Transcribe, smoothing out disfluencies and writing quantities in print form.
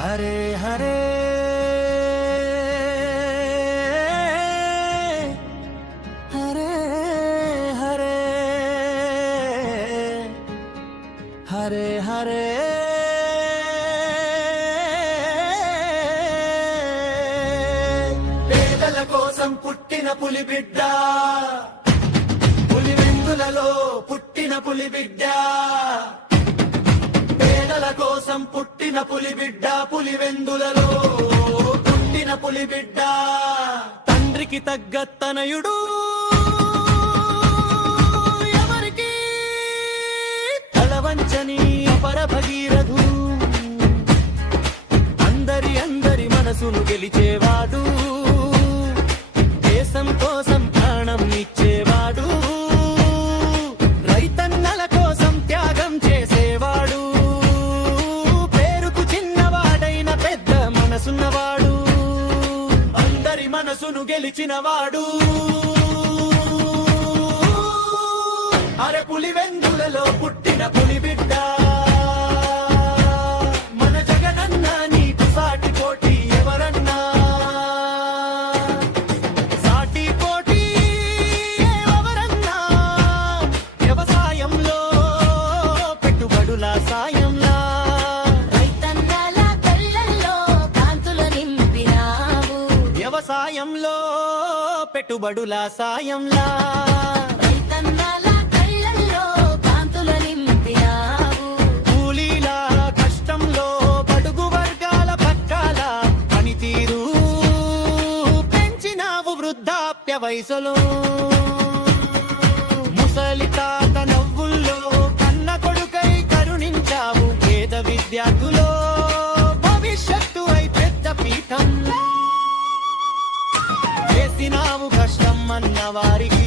హరే హరే హరే హరే హరే హరే పేదల కోసం పుట్టిన పులి బిడ్డ, పులి వెందులలో పుట్టిన పులి బిడ్డ, పేదల కోసం పుట్టిన పులి బిడ్డ, పులి వెందులలో పుట్టిన పులి బిడ్డ, తండ్రికి తగ్గ తనయుడు ఎవరికి తలవంచని అపర భగీరథు, అందరి మనసును గెలిచేవాడు, దేశం కోసం ప్రాణం ఇచ్చేవాడు, రైతన్నల కోసం త్యాగం చేసేవాడు, పేరుకు చిన్నవాడైన పెద్ద మనసున్నవాడు, అందరి మనసును గెలిచినవాడు. అరే పులి వెందులలో పుట్టిన పులి బిడ్డ, మన జగనన్న నీకు సాటి పోటీ ఎవరన్నా, సాటి పోటీ ఎవరన్నా, వ్యవసాయంలో పెట్టుబడుల సాయంలా, రైతన్నల కళ్ళల్లో కాంతులు నింపినావు, వ్యవసాయంలో పెట్టుబడుల సాయంలా, రైతన్నల కళ్ళల్లో కాంతులు నింపినావు, కూలీల కష్టంలో బడుగు వర్గాల పక్కాల పనితీరు పెంచినావు, వృద్ధాప్య వయసులో ముసలి తాత నవ్వుల్లో కన్న కొడుకై కరుణించావు, పేద విద్యార్థులో భవిష్యత్తు అయి పెద్ద పీఠం వేసినావు, కష్టం అన్న వారికి